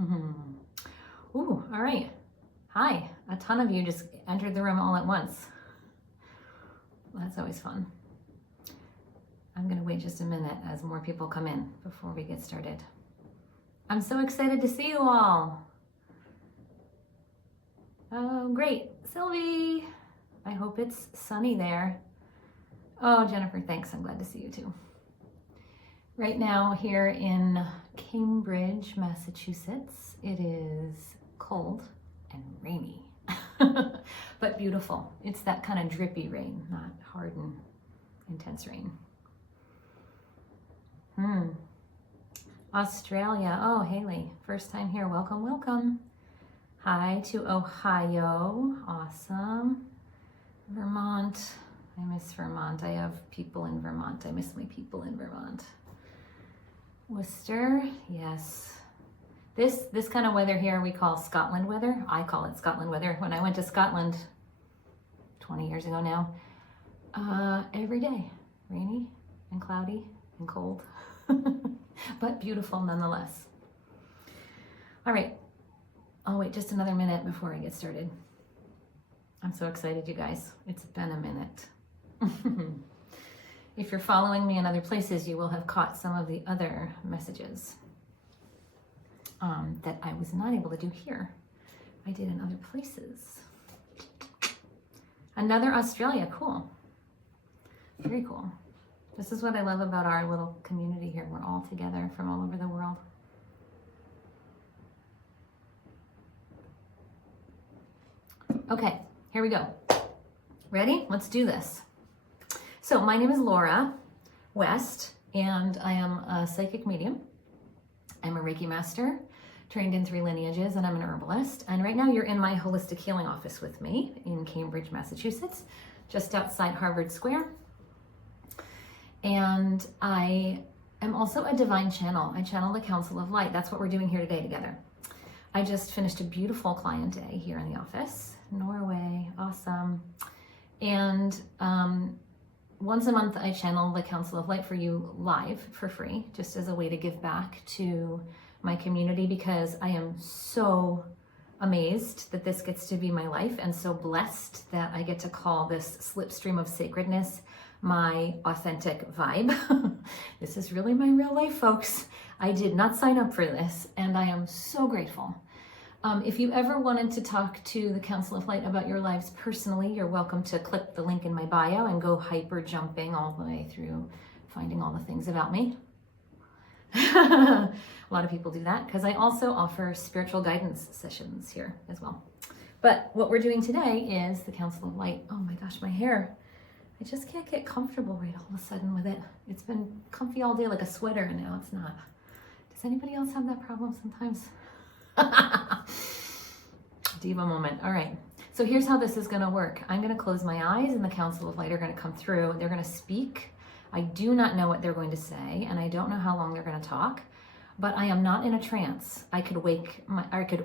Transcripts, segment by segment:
Ooh, all right. Hi, a ton of you just entered the room all at once. That's always fun. I'm gonna wait just a minute as more people come in before we get started. I'm so excited to see you all. Oh, great. Sylvie, I hope it's sunny there. Oh, Jennifer, thanks. I'm glad to see you too. Right now here in Cambridge, Massachusetts, it is cold and rainy, but beautiful. It's that kind of drippy rain, not hard and intense rain. Australia. Oh, Haley, first time here. Welcome, welcome. Hi to Ohio. Awesome. Vermont. I miss Vermont. I have people in Vermont. I miss my people in Vermont. Worcester, yes. This kind of weather here we call Scotland weather. I call it Scotland weather. When I went to Scotland 20 years ago now, every day, rainy and cloudy and cold, but beautiful nonetheless. All right, I'll wait just another minute before I get started. I'm so excited, you guys. It's been a minute. If you're following me in other places, you will have caught some of the other messages that I was not able to do here. I did in other places. Another Australia, cool. Very cool. This is what I love about our little community here. We're all together from all over the world. Okay, here we go. Ready? Let's do this. So my name is Laura West, and I am a psychic medium. I'm a Reiki master, trained in 3 lineages, and I'm an herbalist. And right now you're in my holistic healing office with me in Cambridge, Massachusetts, just outside Harvard Square. And I am also a divine channel. I channel the Council of Light. That's what we're doing here today together. I just finished a beautiful client day here in the office. Norway, awesome. And once a month, I channel the Council of Light for you live for free, just as a way to give back to my community, because I am so amazed that this gets to be my life and so blessed that I get to call this slipstream of sacredness my authentic vibe. This is really my real life, folks. I did not sign up for this, and I am so grateful. If you ever wanted to talk to the Council of Light about your lives personally, you're welcome to click the link in my bio and go hyper jumping all the way through finding all the things about me. A lot of people do that because I also offer spiritual guidance sessions here as well. But what we're doing today is the Council of Light. Oh my gosh, my hair. I just can't get comfortable right all of a sudden with it. It's been comfy all day like a sweater, and now it's not. Does anybody else have that problem sometimes? Diva moment. All right. So here's how this is going to work. I'm going to close my eyes, and the Council of Light are going to come through. They're going to speak. I do not know what they're going to say, and I don't know how long they're going to talk, but I am not in a trance. I could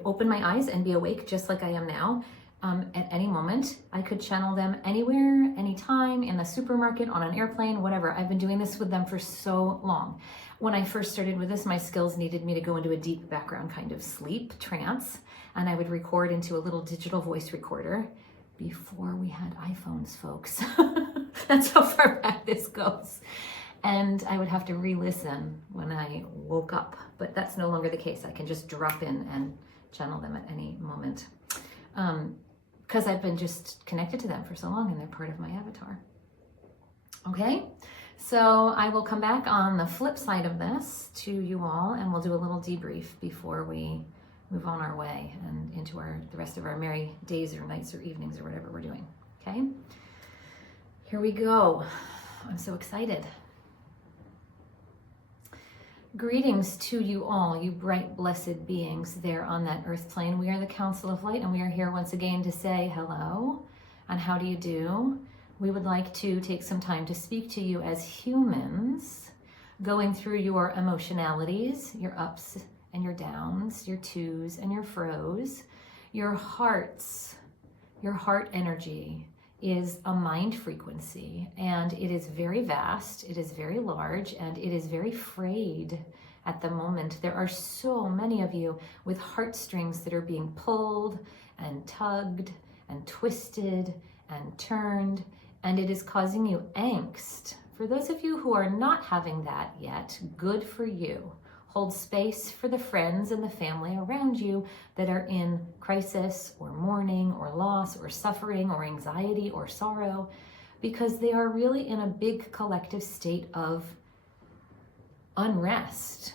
open my eyes and be awake just like I am now. At any moment, I could channel them anywhere, anytime, in the supermarket, on an airplane, whatever. I've been doing this with them for so long. When I first started with this, my skills needed me to go into a deep background kind of sleep trance, and I would record into a little digital voice recorder before we had iPhones, folks. That's how far back this goes. And I would have to re-listen when I woke up, but that's no longer the case. I can just drop in and channel them at any moment. Because I've been just connected to them for so long, and they're part of my avatar. Okay, so I will come back on the flip side of this to you all, and we'll do a little debrief before we move on our way and into the rest of our merry days or nights or evenings or whatever we're doing. Okay, here we go. I'm so excited. Greetings to you all, you bright, blessed beings there on that earth plane. We are the Council of Light, and we are here once again to say hello and how do you do. We would like to take some time to speak to you as humans, going through your emotionalities, your ups and your downs, your twos and your fros, your hearts, your heart energy is a mind frequency, and it is very vast, it is very large, and it is very frayed at the moment. There are so many of you with heartstrings that are being pulled and tugged and twisted and turned, and it is causing you angst. For those of you who are not having that yet, good for you. Hold space for the friends and the family around you that are in crisis or mourning or loss or suffering or anxiety or sorrow, because they are really in a big collective state of unrest.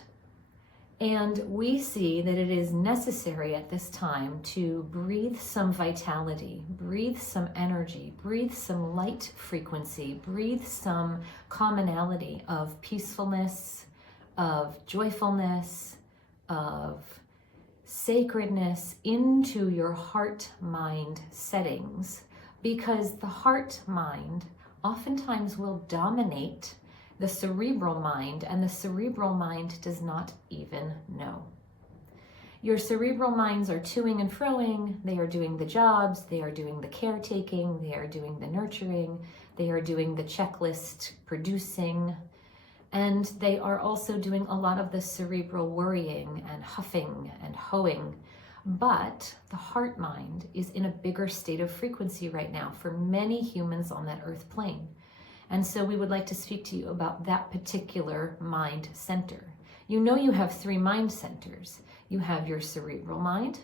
And we see that it is necessary at this time to breathe some vitality, breathe some energy, breathe some light frequency, breathe some commonality of peacefulness, of joyfulness, of sacredness into your heart-mind settings, because the heart-mind oftentimes will dominate the cerebral mind, and the cerebral mind does not even know. Your cerebral minds are toing and froing, they are doing the jobs, they are doing the caretaking, they are doing the nurturing, they are doing the checklist producing, and they are also doing a lot of the cerebral worrying and huffing and hoeing. But the heart mind is in a bigger state of frequency right now for many humans on that earth plane. And so we would like to speak to you about that particular mind center. You know you have 3 mind centers. You have your cerebral mind,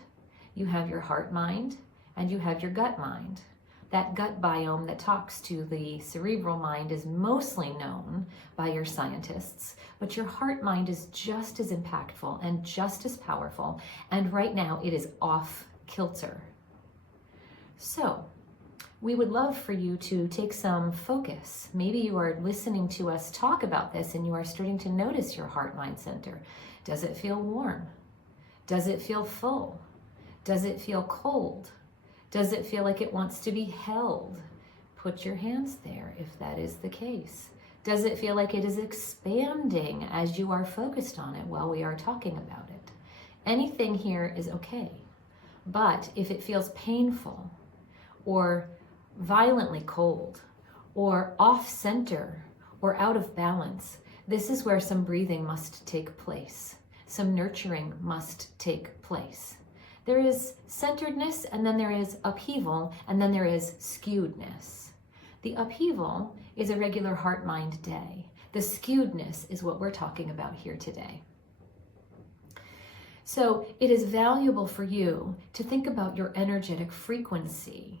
you have your heart mind, and you have your gut mind. That gut biome that talks to the cerebral mind is mostly known by your scientists, but your heart mind is just as impactful and just as powerful, and right now it is off kilter. So, we would love for you to take some focus. Maybe you are listening to us talk about this and you are starting to notice your heart-mind center. Does it feel warm? Does it feel full? Does it feel cold? Does it feel like it wants to be held? Put your hands there if that is the case. Does it feel like it is expanding as you are focused on it while we are talking about it? Anything here is okay. But if it feels painful or violently cold or off center or out of balance, this is where some breathing must take place. Some nurturing must take place. There is centeredness, and then there is upheaval, and then there is skewedness. The upheaval is a regular heart-mind day. The skewedness is what we're talking about here today. So it is valuable for you to think about your energetic frequency.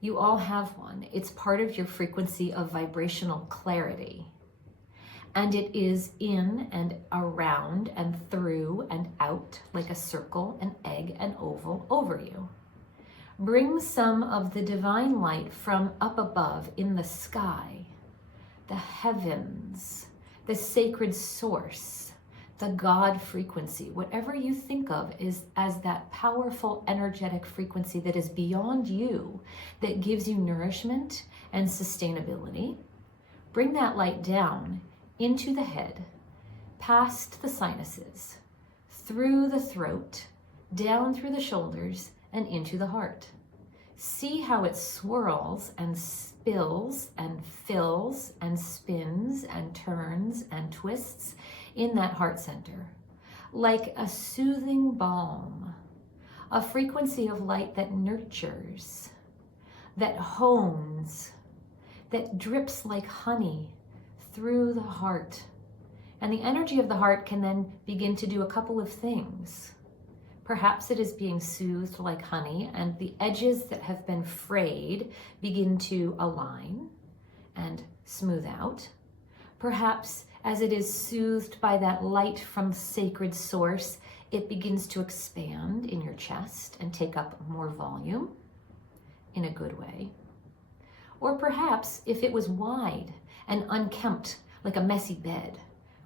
You all have one. It's part of your frequency of vibrational clarity. And it is in and around and through and out like a circle, an egg, an oval over you. Bring some of the divine light from up above in the sky, the heavens, the sacred source, the God frequency, whatever you think of is as that powerful energetic frequency that is beyond you, that gives you nourishment and sustainability. Bring that light down into the head, past the sinuses, through the throat, down through the shoulders, and into the heart. See how it swirls and spills and fills and spins and turns and twists in that heart center, like a soothing balm, a frequency of light that nurtures, that hones, that drips like honey through the heart. And the energy of the heart can then begin to do a couple of things. Perhaps it is being soothed like honey, and the edges that have been frayed begin to align and smooth out. Perhaps as it is soothed by that light from the sacred source, it begins to expand in your chest and take up more volume in a good way. Or perhaps if it was wide and unkempt, like a messy bed,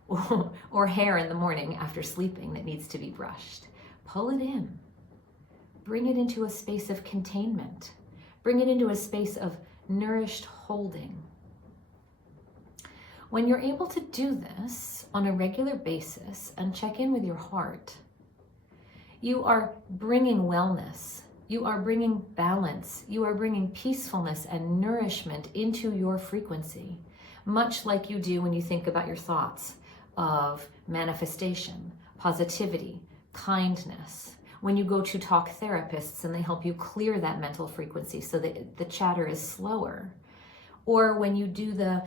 or hair in the morning after sleeping that needs to be brushed, pull it in. Bring it into a space of containment. Bring it into a space of nourished holding. When you're able to do this on a regular basis and check in with your heart, you are bringing wellness, you are bringing balance, you are bringing peacefulness and nourishment into your frequency, much like you do when you think about your thoughts of manifestation, positivity, kindness. When you go to talk therapists and they help you clear that mental frequency so that the chatter is slower. Or when you do the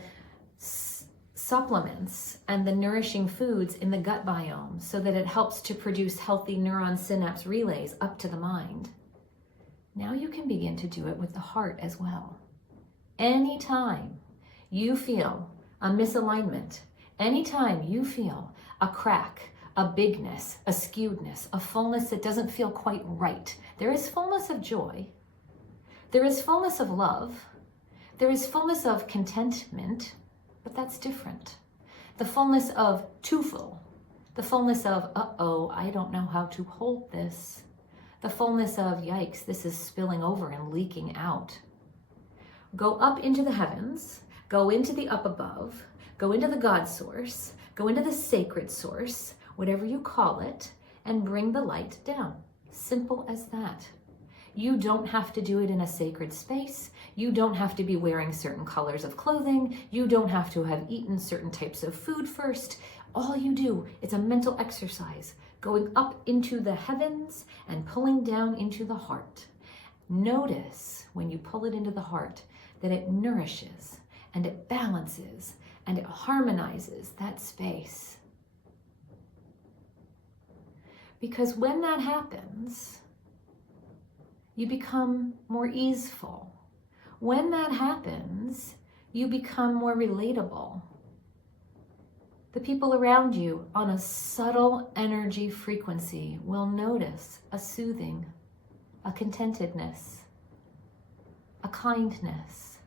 supplements and the nourishing foods in the gut biome so that it helps to produce healthy neuron synapse relays up to the mind. Now you can begin to do it with the heart as well. Anytime you feel a misalignment, anytime you feel a crack, a bigness, a skewedness, a fullness that doesn't feel quite right, there is fullness of joy, there is fullness of love, there is fullness of contentment, but that's different. The fullness of too full, the fullness of, uh-oh, I don't know how to hold this, the fullness of, yikes, this is spilling over and leaking out. Go up into the heavens, go into the up above, go into the God source, go into the sacred source, whatever you call it, and bring the light down. Simple as that. You don't have to do it in a sacred space. You don't have to be wearing certain colors of clothing. You don't have to have eaten certain types of food first. All you do, it's a mental exercise, going up into the heavens and pulling down into the heart. Notice when you pull it into the heart that it nourishes and it balances and it harmonizes that space. Because when that happens, you become more easeful. When that happens, you become more relatable. The people around you on a subtle energy frequency will notice a soothing, a contentedness, a kindness,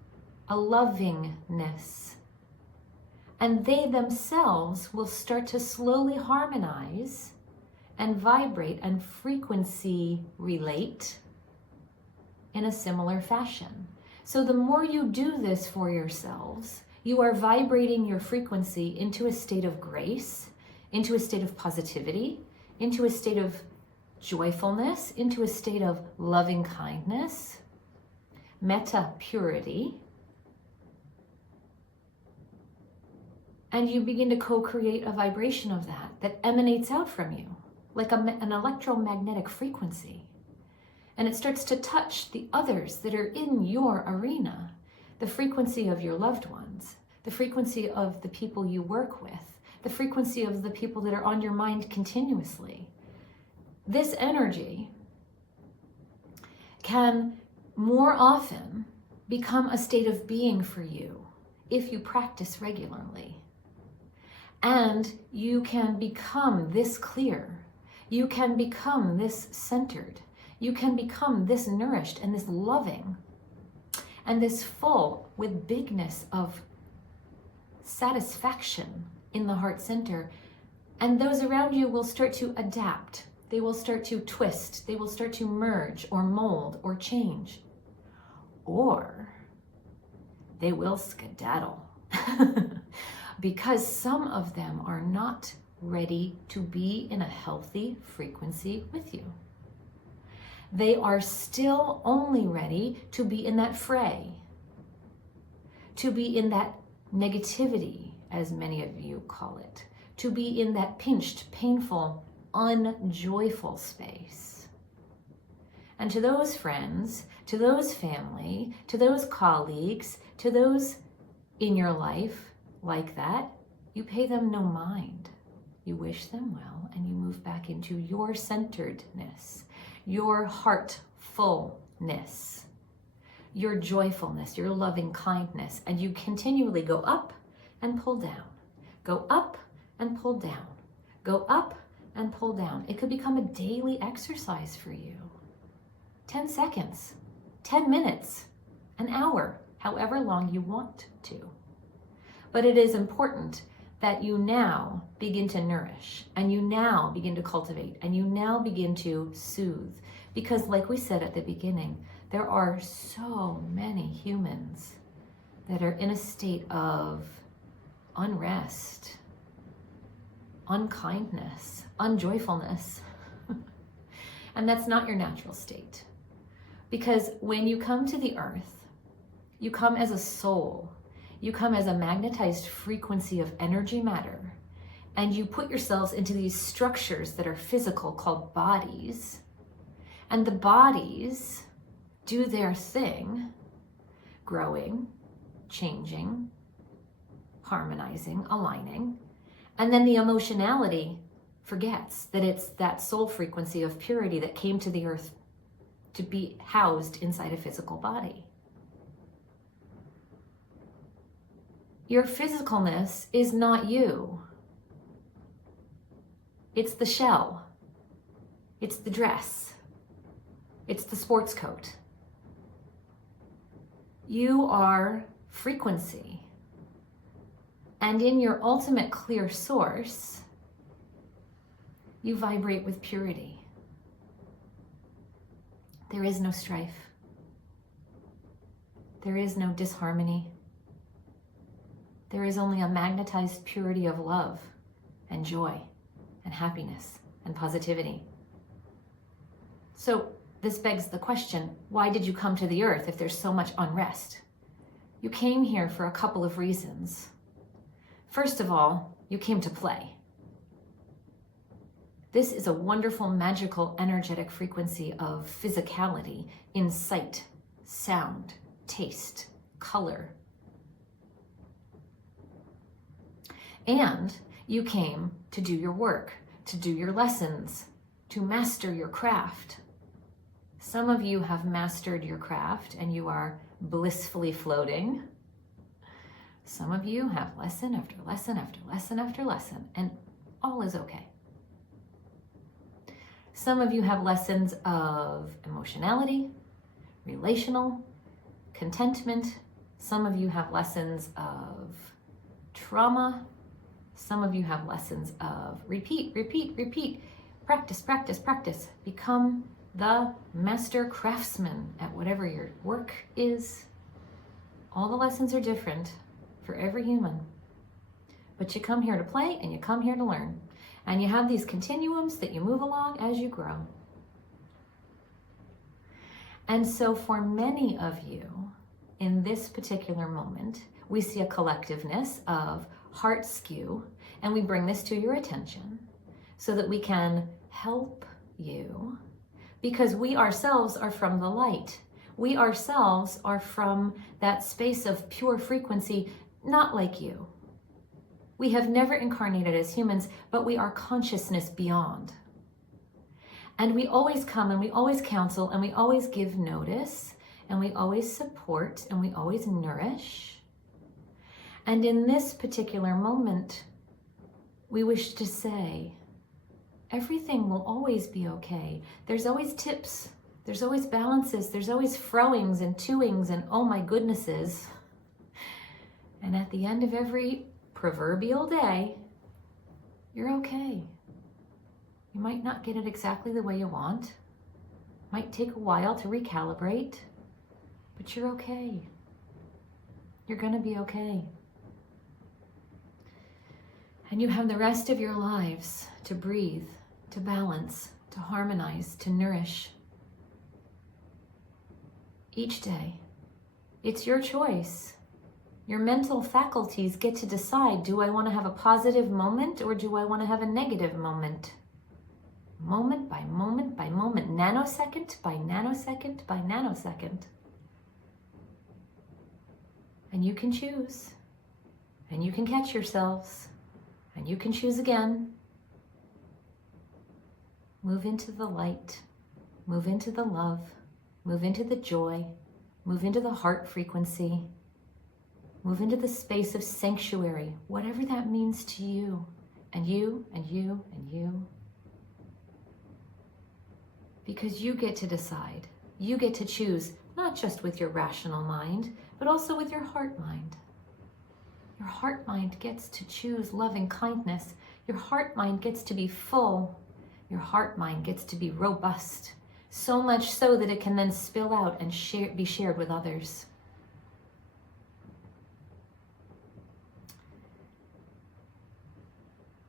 a lovingness. And they themselves will start to slowly harmonize and vibrate and frequency relate in a similar fashion. So the more you do this for yourselves, you are vibrating your frequency into a state of grace, into a state of positivity, into a state of joyfulness, into a state of loving kindness, metta purity. And you begin to co-create a vibration of that emanates out from you, like an electromagnetic frequency. And it starts to touch the others that are in your arena, the frequency of your loved ones, the frequency of the people you work with, the frequency of the people that are on your mind continuously. This energy can more often become a state of being for you if you practice regularly. And you can become this clear. You can become this centered. You can become this nourished and this loving and this full with bigness of satisfaction in the heart center. And those around you will start to adapt. They will start to twist. They will start to merge or mold or change. Or they will skedaddle because some of them are not ready to be in a healthy frequency with you. They are still only ready to be in that fray, to be in that negativity, as many of you call it, to be in that pinched, painful, unjoyful space. And to those friends, to those family, to those colleagues, to those in your life like that, you pay them no mind. You wish them well and you move back into your centeredness, your heartfulness, your joyfulness, your loving kindness, and you continually go up and pull down, go up and pull down, go up and pull down. It could become a daily exercise for you. 10 seconds, 10 minutes, an hour, however long you want to. But it is important that you now begin to nourish, and you now begin to cultivate, and you now begin to soothe. Because like we said at the beginning, there are so many humans that are in a state of unrest, unkindness, unjoyfulness. And that's not your natural state. Because when you come to the earth, you come as a soul. You come as a magnetized frequency of energy matter, and you put yourselves into these structures that are physical called bodies, and the bodies do their thing, growing, changing, harmonizing, aligning, and then the emotionality forgets that it's that soul frequency of purity that came to the earth to be housed inside a physical body. Your physicalness is not you. It's the shell. It's the dress. It's the sports coat. You are frequency. And in your ultimate clear source, you vibrate with purity. There is no strife. There is no disharmony. There is only a magnetized purity of love and joy and happiness and positivity. So this begs the question, why did you come to the earth if there's so much unrest? You came here for a couple of reasons. First of all, you came to play. This is a wonderful, magical, energetic frequency of physicality in sight, sound, taste, color. And you came to do your work, to do your lessons, to master your craft. Some of you have mastered your craft and you are blissfully floating. Some of you have lesson after lesson after lesson after lesson, and all is okay. Some of you have lessons of emotionality, relational, contentment. Some of you have lessons of trauma. Some of you have lessons of repeat, repeat, repeat. Practice, practice, practice. Become the master craftsman at whatever your work is. All the lessons are different for every human. But you come here to play and you come here to learn. And you have these continuums that you move along as you grow. And so for many of you, in this particular moment, we see a collectiveness of heart skew, and we bring this to your attention so that we can help you, because we ourselves are from the light. We ourselves are from that space of pure frequency, not like you. We have never incarnated as humans, but we are consciousness beyond. And we always come and we always counsel and we always give notice and we always support and we always nourish. And in this particular moment, we wish to say, everything will always be okay. There's always tips. There's always balances. There's always froings and toings and oh my goodnesses. And at the end of every proverbial day, you're okay. You might not get it exactly the way you want. Might take a while to recalibrate, but you're okay. You're gonna be okay. And you have the rest of your lives to breathe, to balance, to harmonize, to nourish. Each day, it's your choice. Your mental faculties get to decide, do I want to have a positive moment or do I want to have a negative moment? Moment by moment by moment, nanosecond by nanosecond by nanosecond. And you can choose, and you can catch yourselves, and you can choose again. Move into the light, move into the love, move into the joy, move into the heart frequency. Move into the space of sanctuary, whatever that means to you, and you, and you, and you. Because you get to decide. You get to choose, not just with your rational mind, but also with your heart mind. Your heart mind gets to choose loving kindness. Your heart mind gets to be full. Your heart mind gets to be robust, so much so that it can then spill out and be shared with others.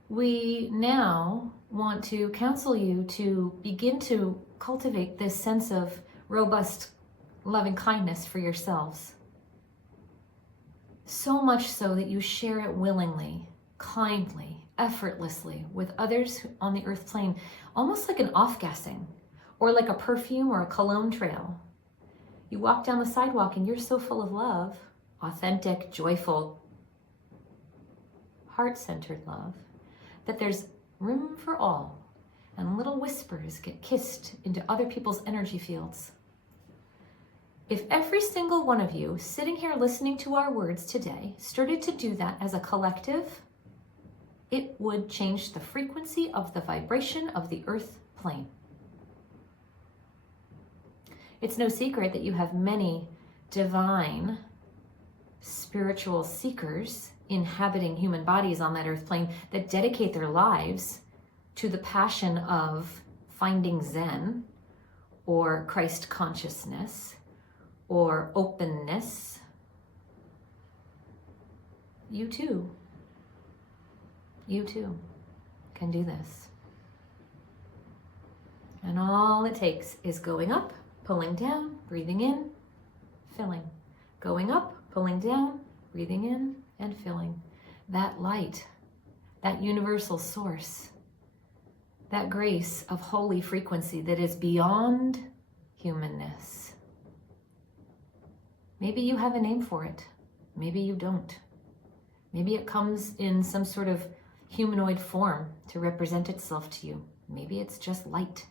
We now want to counsel you to begin to cultivate this sense of robust, loving kindness for yourselves. So much so that you share it willingly, kindly, effortlessly with others on the earth plane, almost like an off-gassing, or like a perfume or a cologne trail. You walk down the sidewalk and you're so full of love, authentic, joyful, heart-centered love, that there's room for all, and little whispers get kissed into other people's energy fields. If every single one of you sitting here listening to our words today started to do that as a collective, it would change the frequency of the vibration of the earth plane. It's no secret that you have many divine spiritual seekers inhabiting human bodies on that earth plane that dedicate their lives to the passion of finding Zen or Christ consciousness or openness. You too can do this. And all it takes is going up, pulling down, breathing in, filling. Going up, pulling down, breathing in, and filling. That light, that universal source, that grace of holy frequency that is beyond humanness. Maybe you have a name for it. Maybe you don't. Maybe it comes in some sort of humanoid form to represent itself to you. Maybe it's just light.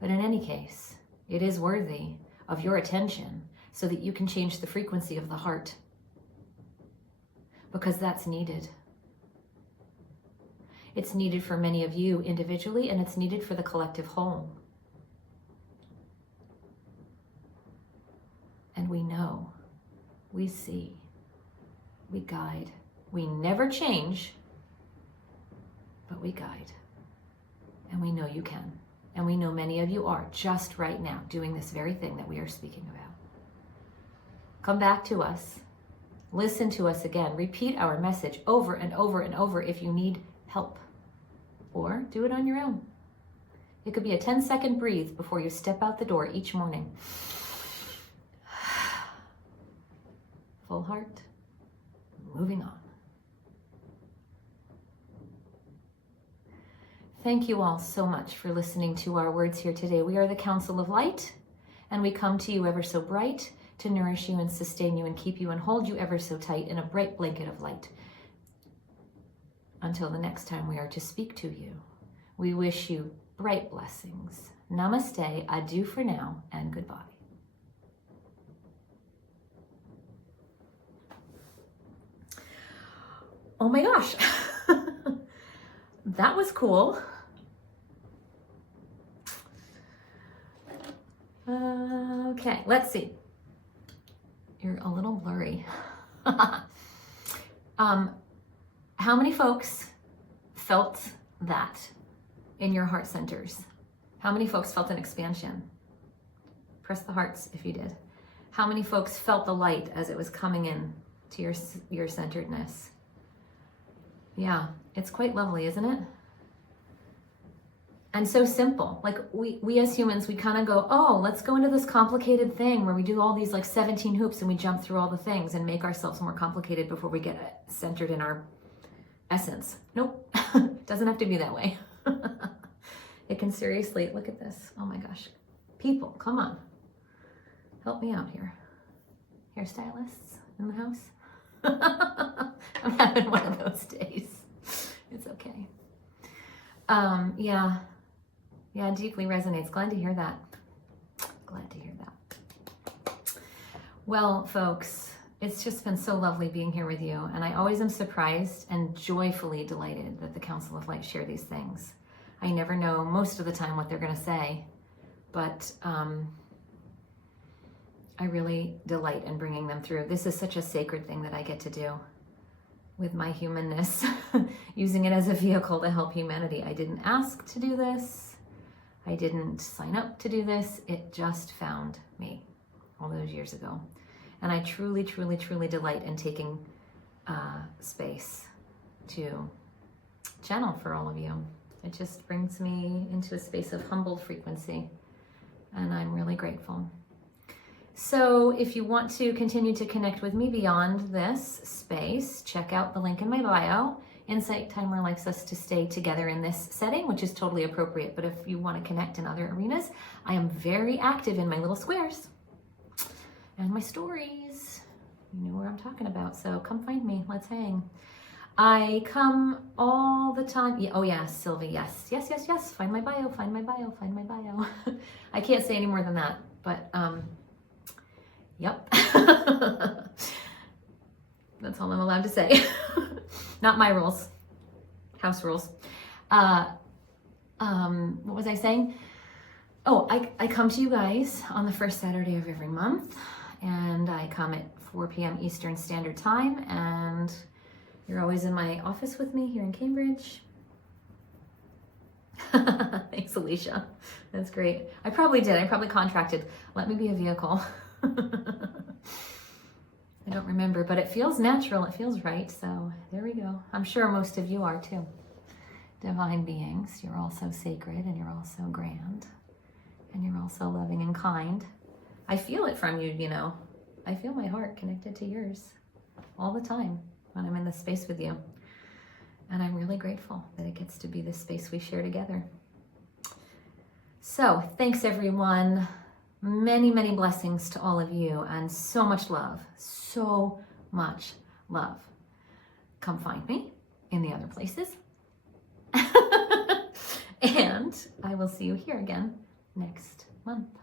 But in any case, it is worthy of your attention so that you can change the frequency of the heart. Because that's needed. It's needed for many of you individually, and it's needed for the collective whole. And we know, we see, we guide. We never change, but we guide. And we know you can. And we know many of you are just right now doing this very thing that we are speaking about. Come back to us. Listen to us again. Repeat our message over and over and over if you need help. Or do it on your own. It could be a 10-second breathe before you step out the door each morning. Full heart. Moving on. Thank you all so much for listening to our words here today. We are the Council of Light, and we come to you ever so bright to nourish you and sustain you and keep you and hold you ever so tight in a bright blanket of light. Until the next time we are to speak to you, we wish you bright blessings. Namaste, adieu for now, and goodbye. Oh my gosh, that was cool. Okay, let's see. You're a little blurry. How many folks felt that in your heart centers? How many folks felt an expansion? Press the hearts if you did. How many folks felt the light as it was coming in to your centeredness? Yeah, it's quite lovely, isn't it? And so simple. Like we as humans, we kind of go, oh, let's go into this complicated thing where we do all these like 17 hoops and we jump through all the things and make ourselves more complicated before we get centered in our essence. Nope, doesn't have to be that way. It can seriously, look at this. Oh my gosh. People, come on. Help me out here. Hairstylists in the house? I'm having one of those days. It's okay. Yeah, deeply resonates. Glad to hear that. Glad to hear that. Well, folks, it's just been so lovely being here with you. And I always am surprised and joyfully delighted that the Council of Light share these things. I never know most of the time what they're going to say, but I really delight in bringing them through. This is such a sacred thing that I get to do with my humanness, using it as a vehicle to help humanity. I didn't ask to do this. I didn't sign up to do this. It just found me all those years ago. And I truly, truly, truly delight in taking space to channel for all of you. It just brings me into a space of humble frequency, and I'm really grateful. So if you want to continue to connect with me beyond this space, check out the link in my bio Insight Timer likes us to stay together in this setting, which is totally appropriate. But if you want to connect in other arenas, I am very active in my little squares and my stories. You know where I'm talking about, so come find me. Let's hang. I come all the time. Yeah, oh yes, Sylvie, yes. Yes, yes, yes. Find my bio, find my bio, find my bio. I can't say any more than that, but yep. That's all I'm allowed to say. Not my rules, house rules. What was I saying? Oh, I come to you guys on the first Saturday of every month, and I come at 4 p.m. Eastern Standard Time, and you're always in my office with me here in Cambridge. Thanks, Alicia. That's great. I probably contracted. Let me be a vehicle. I don't remember, but it feels natural. It feels right. So there we go. I'm sure most of you are too. Divine beings, you're all so sacred, and you're all so grand, and you're all so loving and kind. I feel it from you, you know. I feel my heart connected to yours all the time when I'm in this space with you. And I'm really grateful that it gets to be this space we share together. So thanks everyone. Many, many blessings to all of you, and so much love. So much love. Come find me in the other places. And I will see you here again next month.